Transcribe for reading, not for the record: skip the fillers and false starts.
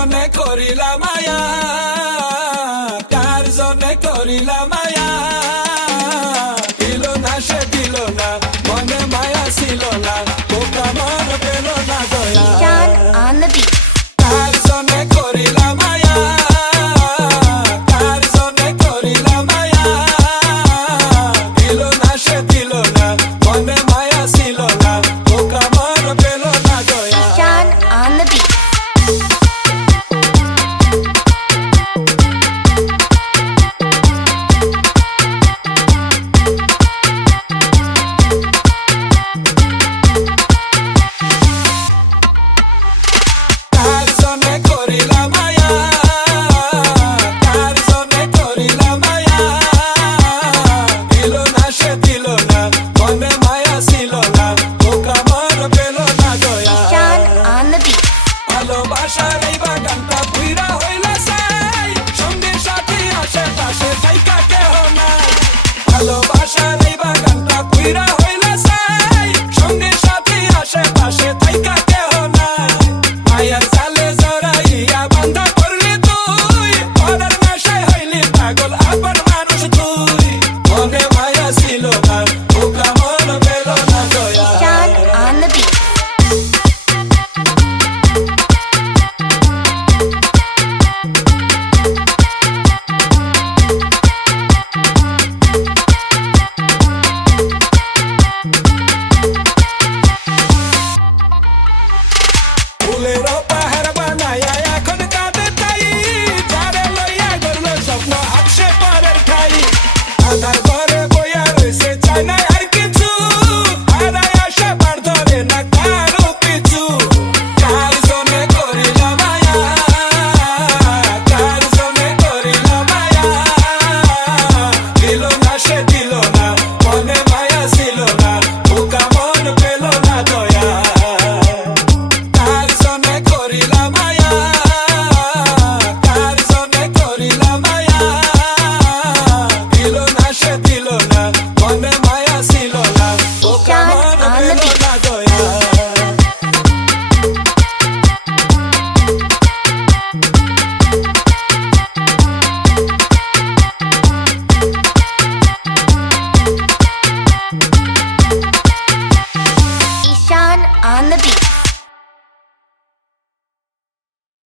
জনে করিলা মায়া, কার জনে করিলা মায়া, দিল না সে দিল না, মনে মায়া ছিল না, বোকা মন পেল না দয়া। Ishan on the beat. কার জনে করিলা মায়া, কার জনে করিলা মায়া, দিল না সে দিল না, মনে মায়া ছিল না, বোকা মন পেল না দয়া। Ishan on the beat. কার জনে করিলা মায়া, কার জনে করিলা মায়া, দিল না সে দিল না, মনে মায়া ছিল না, বোকা মন পেল না দয়া। Ishan on the beat. ভালোবাসার এই বাগানটা পুইরা